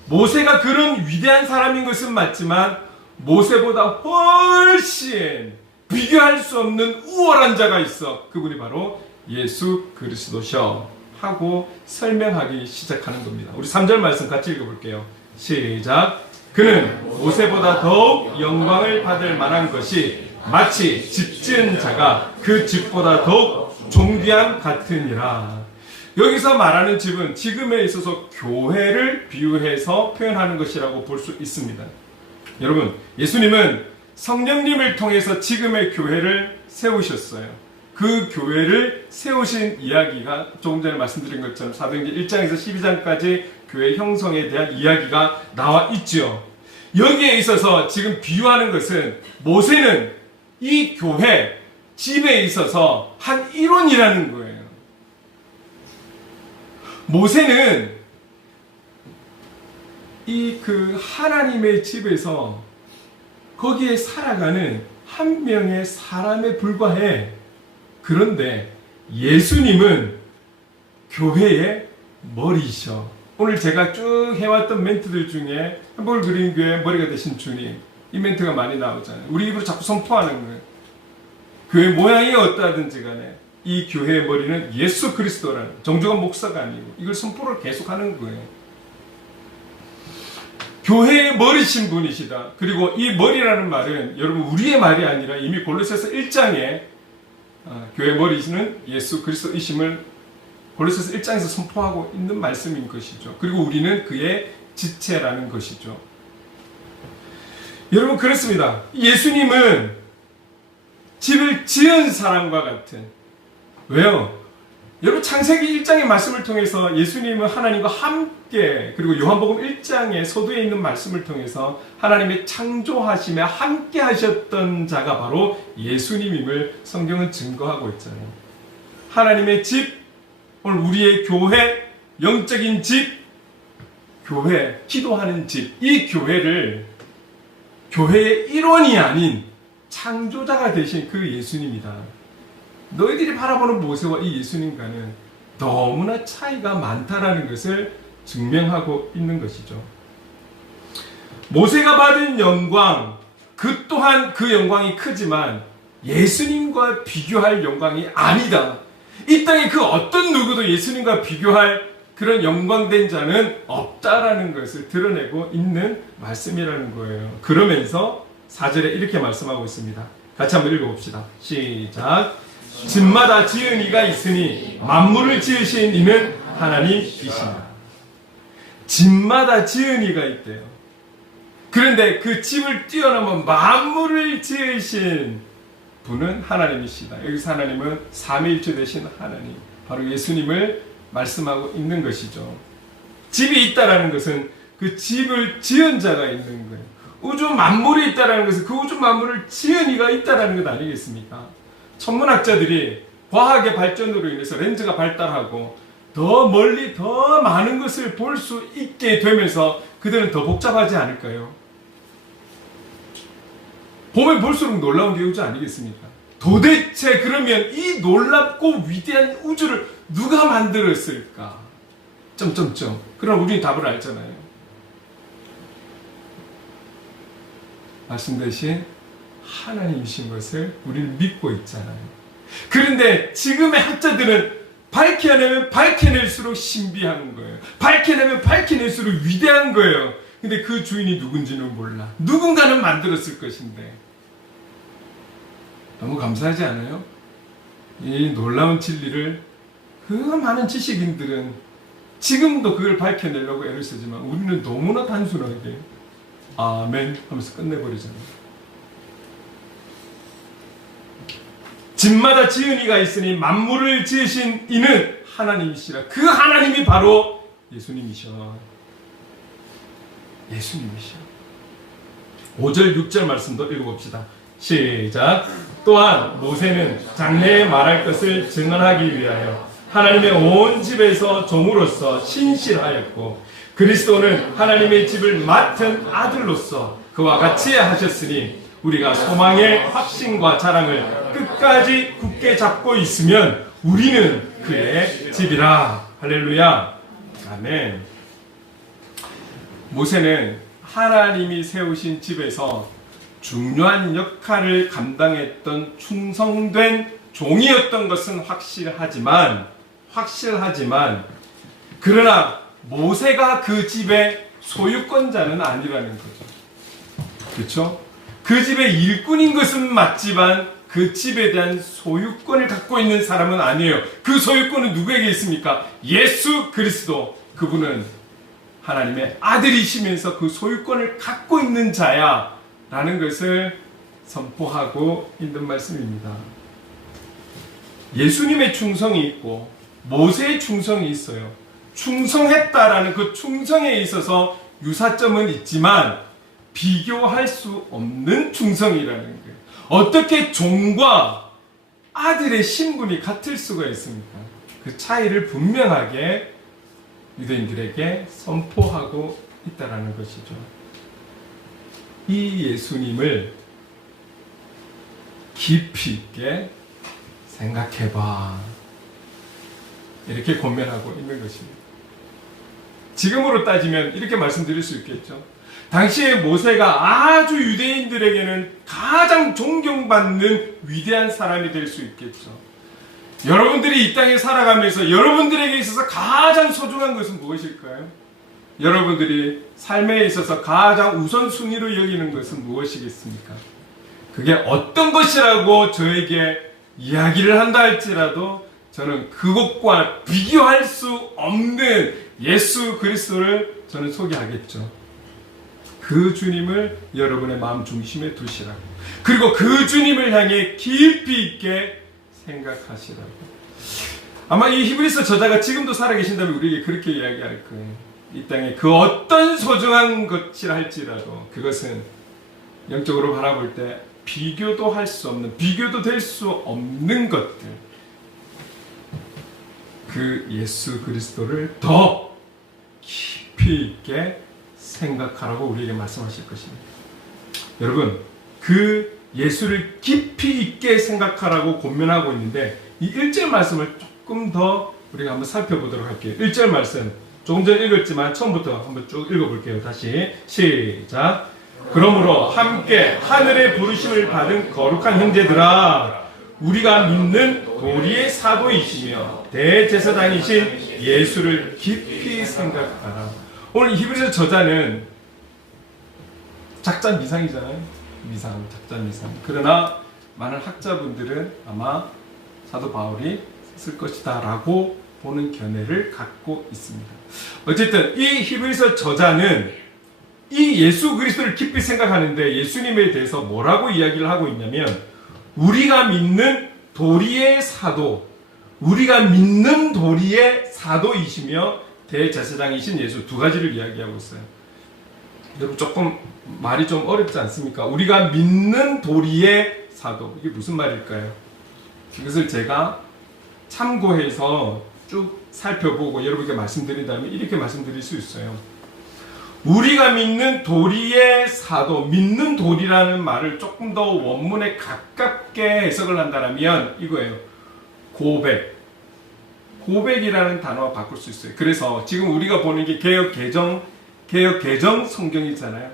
모세가 그런 위대한 사람인 것은 맞지만 모세보다 훨씬 비교할 수 없는 우월한 자가 있어. 그분이 바로 예수 그리스도셔 하고 설명하기 시작하는 겁니다. 우리 3절 말씀 같이 읽어볼게요. 시작. 그는 모세보다 더욱 영광을 받을 만한 것이 마치 집 지은 자가 그 집보다 더욱 존귀함 같으니라. 여기서 말하는 집은 지금에 있어서 교회를 비유해서 표현하는 것이라고 볼 수 있습니다. 여러분, 예수님은 성령님을 통해서 지금의 교회를 세우셨어요. 그 교회를 세우신 이야기가 조금 전에 말씀드린 것처럼 사도행전 1장에서 12장까지 교회 형성에 대한 이야기가 나와 있죠. 여기에 있어서 지금 비유하는 것은 모세는 이 교회 집에 있어서 한 일원이라는 거예요. 모세는 이 그 하나님의 집에서 거기에 살아가는 한 명의 사람에 불과해. 그런데 예수님은 교회의 머리이셔. 오늘 제가 쭉 해왔던 멘트들 중에 한복을 그린 교회의 머리가 되신 주님, 이 멘트가 많이 나오잖아요. 우리 입으로 자꾸 선포하는 거예요. 교회 모양이 어떠하든지 간에 이 교회의 머리는 예수 그리스도라는, 정중한 목사가 아니고 이걸 선포를 계속하는 거예요. 교회의 머리신 분이시다. 그리고 이 머리라는 말은 여러분 우리의 말이 아니라 이미 골로새서 1장에 교회 머리는 예수 그리스도이심을 골로새서 1장에서 선포하고 있는 말씀인 것이죠. 그리고 우리는 그의 지체라는 것이죠. 여러분 그렇습니다. 예수님은 집을 지은 사람과 같은, 왜요? 여러분 창세기 1장의 말씀을 통해서 예수님은 하나님과 함께, 그리고 요한복음 1장의 서두에 있는 말씀을 통해서 하나님의 창조하심에 함께 하셨던 자가 바로 예수님임을 성경은 증거하고 있잖아요. 하나님의 집, 오늘 우리의 교회, 영적인 집, 교회, 기도하는 집, 이 교회를 교회의 일원이 아닌 창조자가 되신 그 예수님이다. 너희들이 바라보는 모세와 이 예수님과는 너무나 차이가 많다라는 것을 증명하고 있는 것이죠. 모세가 받은 영광, 그 또한 그 영광이 크지만 예수님과 비교할 영광이 아니다. 이 땅에 그 어떤 누구도 예수님과 비교할 그런 영광된 자는 없다라는 것을 드러내고 있는 말씀이라는 거예요. 그러면서 4절에 이렇게 말씀하고 있습니다. 같이 한번 읽어봅시다. 시작. 집마다 지은 이가 있으니 만물을 지으신 이는 하나님이시다. 집마다 지은 이가 있대요. 그런데 그 집을 뛰어넘은 만물을 지으신 분은 하나님이시다. 여기서 하나님은 삼위일체 되신 하나님, 바로 예수님을 말씀하고 있는 것이죠. 집이 있다라는 것은 그 집을 지은 자가 있는 거예요. 우주 만물이 있다라는 것은 그 우주 만물을 지은 이가 있다라는 것 아니겠습니까? 천문학자들이 과학의 발전으로 인해서 렌즈가 발달하고 더 멀리 더 많은 것을 볼 수 있게 되면서 그들은 더 복잡하지 않을까요? 보면 볼수록 놀라운 게 우주 아니겠습니까? 도대체 그러면 이 놀랍고 위대한 우주를 누가 만들었을까? 점점점. 그럼 우리는 답을 알잖아요. 말씀대신 하나님이신 것을 우리는 믿고 있잖아요. 그런데 지금의 학자들은 밝혀내면 밝혀낼수록 신비한 거예요. 밝혀내면 밝혀낼수록 위대한 거예요. 근데 그 주인이 누군지는 몰라. 누군가는 만들었을 것인데. 너무 감사하지 않아요? 이 놀라운 진리를 그 많은 지식인들은 지금도 그걸 밝혀내려고 애를 쓰지만 우리는 너무나 단순하게 아멘 하면서 끝내버리잖아요. 집마다 지은 이가 있으니 만물을 지으신 이는 하나님이시라. 그 하나님이 바로 예수님이셔. 예수님이셔. 5절 6절 말씀도 읽어봅시다. 시작. 또한 모세는 장래에 말할 것을 증언하기 위하여 하나님의 온 집에서 종으로서 신실하였고 그리스도는 하나님의 집을 맡은 아들로서 그와 같이 하셨으니 우리가 소망의 확신과 자랑을 끝까지 굳게 잡고 있으면 우리는 그의 집이라. 할렐루야. 아멘. 모세는 하나님이 세우신 집에서 중요한 역할을 감당했던 충성된 종이었던 것은 확실하지만 그러나 모세가 그 집의 소유권자는 아니라는 거죠. 그렇죠? 그 집의 일꾼인 것은 맞지만 그 집에 대한 소유권을 갖고 있는 사람은 아니에요. 그 소유권은 누구에게 있습니까? 예수 그리스도. 그분은 하나님의 아들이시면서 그 소유권을 갖고 있는 자야 라는 것을 선포하고 있는 말씀입니다. 예수님의 충성이 있고 모세의 충성이 있어요. 충성했다라는 그 충성에 있어서 유사점은 있지만 비교할 수 없는 충성이라는 거예요. 어떻게 종과 아들의 신분이 같을 수가 있습니까? 그 차이를 분명하게 유대인들에게 선포하고 있다라는 것이죠. 이 예수님을 깊이 있게 생각해봐. 이렇게 권면하고 있는 것입니다. 지금으로 따지면 이렇게 말씀드릴 수 있겠죠. 당시에 모세가 아주 유대인들에게는 가장 존경받는 위대한 사람이 될 수 있겠죠. 여러분들이 이 땅에 살아가면서 여러분들에게 있어서 가장 소중한 것은 무엇일까요? 여러분들이 삶에 있어서 가장 우선순위로 여기는 것은 무엇이겠습니까? 그게 어떤 것이라고 저에게 이야기를 한다 할지라도 저는 그것과 비교할 수 없는 예수 그리스도를 저는 소개하겠죠. 그 주님을 여러분의 마음 중심에 두시라고. 그리고 그 주님을 향해 깊이 있게 생각하시라고. 아마 이 히브리서 저자가 지금도 살아계신다면 우리에게 그렇게 이야기할 거예요. 이 땅에 그 어떤 소중한 것이라 할지라도 그것은 영적으로 바라볼 때 비교도 할 수 없는, 비교도 될 수 없는 것들, 그 예수 그리스도를 더 깊이 있게 생각하라고 우리에게 말씀하실 것입니다. 여러분, 그 예수를 깊이 있게 생각하라고 권면하고 있는데 이 1절 말씀을 조금 더 우리가 한번 살펴보도록 할게요. 1절 말씀 조금 전에 읽었지만 처음부터 한번 쭉 읽어볼게요. 다시 시작. 그러므로 함께 하늘의 부르심을 받은 거룩한 형제들아, 우리가 믿는 도리의 사도이시며 대제사장이신 예수를 깊이 생각하라. 오늘 히브리서 저자는 작자 미상이잖아요. 작자 미상. 그러나 많은 학자분들은 아마 사도 바울이 쓸 것이다 라고 보는 견해를 갖고 있습니다. 어쨌든 이 히브리서 저자는 이 예수 그리스도를 깊이 생각하는데 예수님에 대해서 뭐라고 이야기를 하고 있냐면 우리가 믿는 도리의 사도, 우리가 믿는 도리의 사도이시며 대제사장이신 예수, 두 가지를 이야기하고 있어요. 여러분 조금 말이 좀 어렵지 않습니까? 우리가 믿는 도리의 사도, 이게 무슨 말일까요? 이것을 제가 참고해서 쭉 살펴보고 여러분께 말씀드린다면 이렇게 말씀드릴 수 있어요. 우리가 믿는 도리의 사도, 믿는 도리라는 말을 조금 더 원문에 가깝게 해석을 한다면 이거예요. 고백이라는 단어와 바꿀 수 있어요. 그래서 지금 우리가 보는 게 개역 개정 성경이잖아요.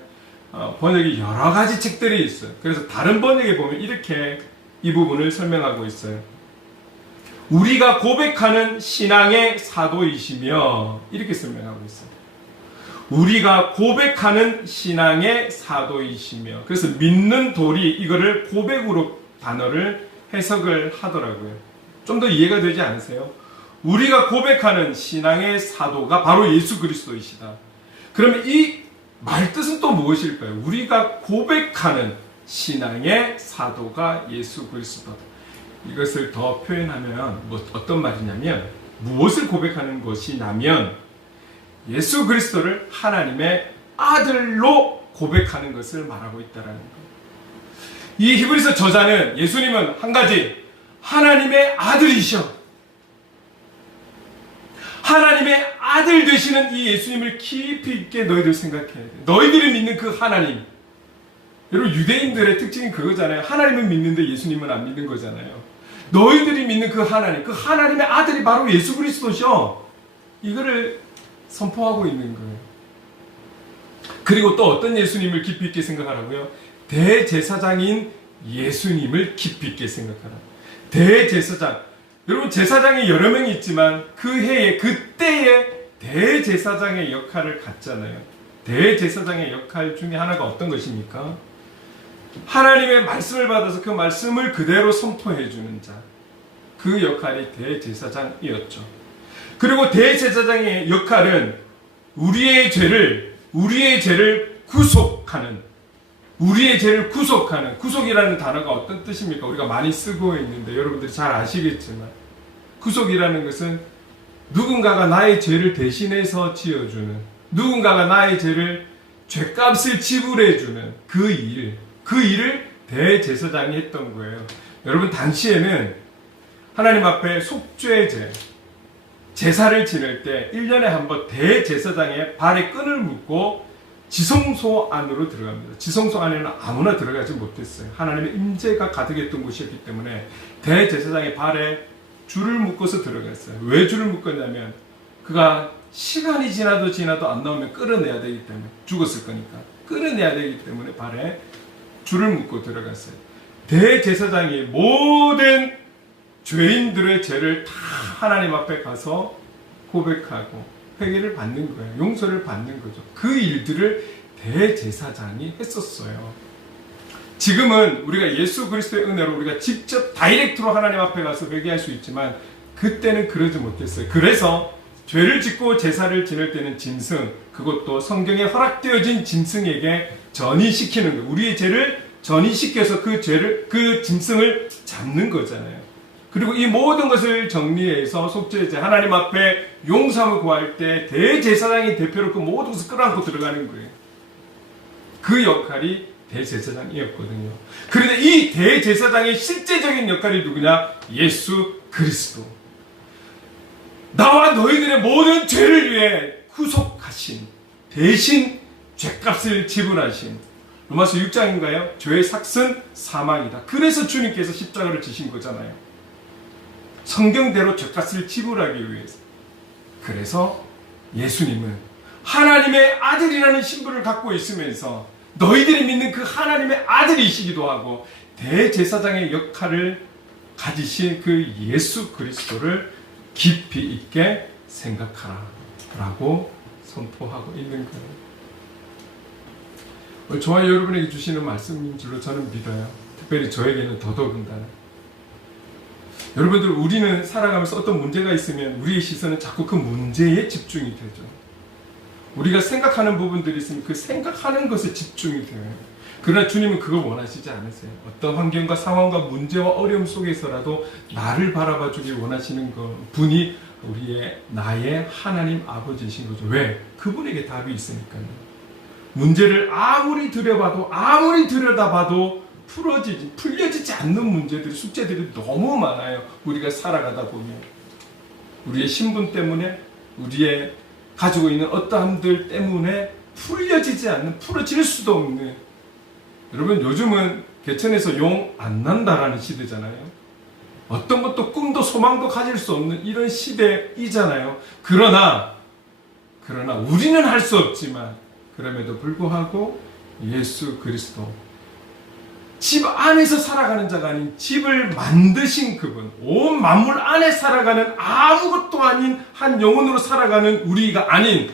번역이 여러 가지 책들이 있어요. 그래서 다른 번역에 보면 이렇게 이 부분을 설명하고 있어요. 우리가 고백하는 신앙의 사도이시며, 이렇게 설명하고 있어요. 우리가 고백하는 신앙의 사도이시며, 그래서 믿는 도리, 이거를 고백으로 단어를 해석을 하더라고요. 좀 더 이해가 되지 않으세요? 우리가 고백하는 신앙의 사도가 바로 예수 그리스도이시다. 그러면 이 말뜻은 또 무엇일까요? 우리가 고백하는 신앙의 사도가 예수 그리스도다. 이것을 더 표현하면 어떤 말이냐면, 무엇을 고백하는 것이냐면 예수 그리스도를 하나님의 아들로 고백하는 것을 말하고 있다는 거예요. 이 히브리서 저자는 예수님은 한 가지, 하나님의 아들이셔. 하나님의 아들 되시는 이 예수님을 깊이 있게 너희들 생각해야 돼. 너희들이 믿는 그 하나님. 여러분, 유대인들의 특징이 그거잖아요. 하나님은 믿는데 예수님은 안 믿는 거잖아요. 너희들이 믿는 그 하나님, 그 하나님의 아들이 바로 예수 그리스도셔. 이거를 선포하고 있는 거예요. 그리고 또 어떤 예수님을 깊이 있게 생각하라고요? 대제사장인 예수님을 깊이 있게 생각하라. 대제사장. 여러분, 제사장이 여러 명이 있지만 그 해에, 그때에 대제사장의 역할을 갖잖아요. 대제사장의 역할 중에 하나가 어떤 것입니까? 하나님의 말씀을 받아서 그 말씀을 그대로 선포해 주는 자. 그 역할이 대제사장이었죠. 그리고 대제사장의 역할은 우리의 죄를 구속하는, 우리의 죄를 구속하는, 구속이라는 단어가 어떤 뜻입니까? 우리가 많이 쓰고 있는데 여러분들이 잘 아시겠지만, 구속이라는 것은 누군가가 나의 죄를 대신해서 지어주는, 누군가가 나의 죄를 죄값을 지불해주는 그 일을 대제사장이 했던 거예요. 여러분, 당시에는 하나님 앞에 속죄제, 제사를 지낼 때 1년에 한 번 대제사장의 발에 끈을 묶고 지성소 안으로 들어갑니다. 지성소 안에는 아무나 들어가지 못했어요. 하나님의 임재가 가득했던 곳이었기 때문에 대제사장의 발에 줄을 묶어서 들어갔어요. 왜 줄을 묶었냐면 그가 시간이 지나도 안 나오면 끌어내야 되기 때문에, 죽었을 거니까 끌어내야 되기 때문에 발에 줄을 묶고 들어갔어요. 대제사장이 모든 죄인들의 죄를 다 하나님 앞에 가서 고백하고 회개를 받는 거예요. 용서를 받는 거죠. 그 일들을 대제사장이 했었어요. 지금은 우리가 예수 그리스도의 은혜로 우리가 직접 다이렉트로 하나님 앞에 가서 회개할 수 있지만 그때는 그러지 못했어요. 그래서 죄를 짓고 제사를 지낼 때는 짐승, 그것도 성경에 허락되어진 짐승에게 전이시키는 거예요. 우리의 죄를 전이시켜서 그 짐승을 잡는 거잖아요. 그리고 이 모든 것을 정리해서 속죄제, 하나님 앞에 용서함을 구할 때 대제사장이 대표로 그 모든 것을 끌어안고 들어가는 거예요. 그 역할이 대제사장이었거든요. 그런데 이 대제사장의 실제적인 역할이 누구냐? 예수 그리스도. 나와 너희들의 모든 죄를 위해 구속하신, 대신 죄값을 지불하신, 로마서 6장인가요? 죄의 삭은 사망이다. 그래서 주님께서 십자가를 지신 거잖아요. 성경대로 죄값을 지불하기 위해서. 그래서 예수님은 하나님의 아들이라는 신분을 갖고 있으면서 너희들이 믿는 그 하나님의 아들이시기도 하고 대제사장의 역할을 가지신 그 예수 그리스도를 깊이 있게 생각하라 라고 선포하고 있는 거예요. 저와 여러분에게 주시는 말씀인 줄로 저는 믿어요. 특별히 저에게는 더더군다나. 여러분들, 우리는 살아가면서 어떤 문제가 있으면 우리의 시선은 자꾸 그 문제에 집중이 되죠. 우리가 생각하는 부분들이 있으면 그 생각하는 것에 집중이 돼요. 그러나 주님은 그걸 원하시지 않으세요. 어떤 환경과 상황과 문제와 어려움 속에서라도 나를 바라봐 주길 원하시는 분이 나의 하나님 아버지이신 거죠. 왜? 그분에게 답이 있으니까요. 문제를 아무리 들여다봐도 풀려지지 않는 문제들이, 숙제들이 너무 많아요. 우리가 살아가다 보면 우리의 신분 때문에, 우리의 가지고 있는 어떠함들 때문에 풀려지지 않는, 풀어질 수도 없는. 여러분, 요즘은 개천에서 용 안 난다라는 시대잖아요. 어떤 것도 꿈도 소망도 가질 수 없는 이런 시대이잖아요. 그러나 우리는 할 수 없지만 그럼에도 불구하고 예수 그리스도, 집 안에서 살아가는 자가 아닌 집을 만드신 그분, 온 만물 안에 살아가는 아무것도 아닌 한 영혼으로 살아가는 우리가 아닌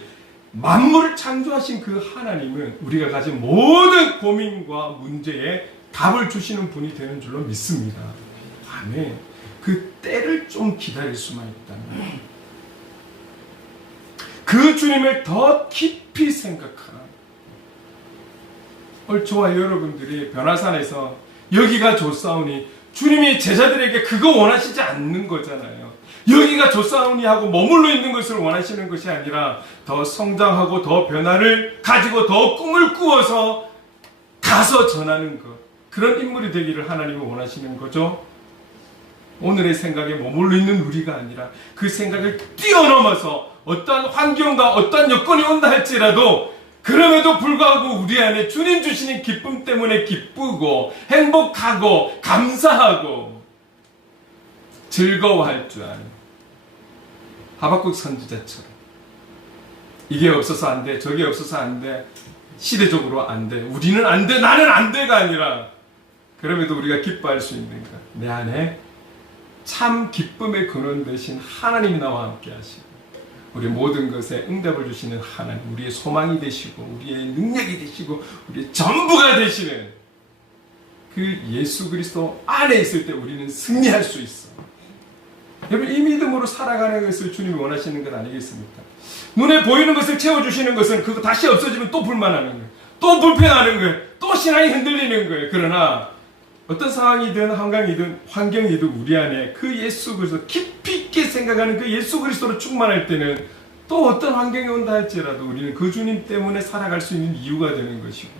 만물을 창조하신 그 하나님은 우리가 가진 모든 고민과 문제에 답을 주시는 분이 되는 줄로 믿습니다. 아멘. 그 때를 좀 기다릴 수만 있다면 그 주님을 더 깊이 생각하라. 저와 여러분들이 변화산에서 여기가 좋사오니, 주님이 제자들에게 그거 원하시지 않는 거잖아요. 여기가 좋사오니 하고 머물러 있는 것을 원하시는 것이 아니라 더 성장하고 더 변화를 가지고 더 꿈을 꾸어서 가서 전하는 것, 그런 인물이 되기를 하나님은 원하시는 거죠. 오늘의 생각에 머물러 있는 우리가 아니라 그 생각을 뛰어넘어서 어떠한 환경과 어떠한 여건이 온다 할지라도 그럼에도 불구하고 우리 안에 주님 주시는 기쁨 때문에 기쁘고 행복하고 감사하고 즐거워할 줄 아는 하박국 선지자처럼, 이게 없어서 안 돼, 저게 없어서 안 돼, 시대적으로 안 돼, 우리는 안 돼, 나는 안 돼가 아니라 그럼에도 우리가 기뻐할 수 있는가? 내 안에 참 기쁨의 근원 되신 하나님이 나와 함께 하시고 우리 모든 것에 응답을 주시는 하나님, 우리의 소망이 되시고 우리의 능력이 되시고 우리의 전부가 되시는 그 예수 그리스도 안에 있을 때 우리는 승리할 수 있어. 여러분, 이 믿음으로 살아가는 것을 주님이 원하시는 것 아니겠습니까? 눈에 보이는 것을 채워주시는 것은 그거 다시 없어지면 또 불만하는 거예요. 또 불평하는 거예요. 또 신앙이 흔들리는 거예요. 그러나 어떤 상황이든 환경이든 우리 안에 그 예수 그리스도 깊이 있게 생각하는 그 예수 그리스도로 충만할 때는 또 어떤 환경이 온다 할지라도 우리는 그 주님 때문에 살아갈 수 있는 이유가 되는 것이고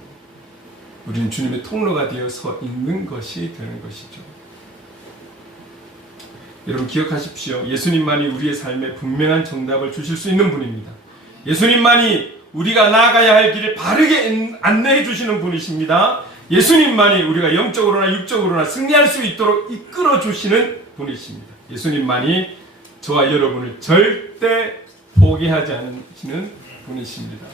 우리는 주님의 통로가 되어서 있는 것이 되는 것이죠. 여러분 기억하십시오. 예수님만이 우리의 삶에 분명한 정답을 주실 수 있는 분입니다. 예수님만이 우리가 나아가야 할 길을 바르게 안내해 주시는 분이십니다. 예수님만이 우리가 영적으로나 육적으로나 승리할 수 있도록 이끌어 주시는 분이십니다. 예수님만이 저와 여러분을 절대 포기하지 않으시는 분이십니다.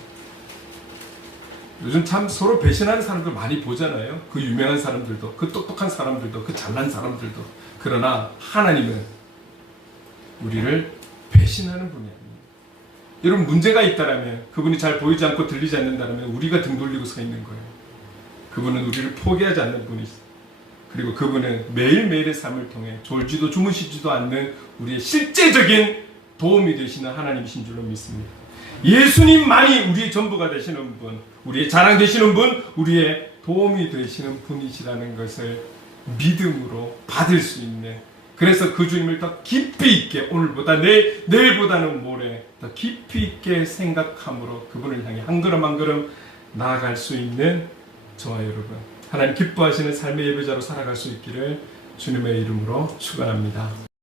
요즘 참 서로 배신하는 사람들 많이 보잖아요. 그 유명한 사람들도, 그 똑똑한 사람들도, 그 잘난 사람들도. 그러나 하나님은 우리를 배신하는 분이 아닙니다. 여러분 문제가 있다라면, 그분이 잘 보이지 않고 들리지 않는다면 우리가 등 돌리고 서 있는 거예요. 그분은 우리를 포기하지 않는 분이시죠. 그리고 그분은 매일매일의 삶을 통해 졸지도 주무시지도 않는 우리의 실제적인 도움이 되시는 하나님이신 줄로 믿습니다. 예수님만이 우리의 전부가 되시는 분, 우리의 자랑 되시는 분, 우리의 도움이 되시는 분이시라는 것을 믿음으로 받을 수 있는, 그래서 그 주님을 더 깊이 있게 오늘보다 내일보다는 모레 더 깊이 있게 생각함으로 그분을 향해 한 걸음 한 걸음 나아갈 수 있는 저와 여러분, 하나님 기뻐하시는 삶의 예배자로 살아갈 수 있기를 주님의 이름으로 축원합니다.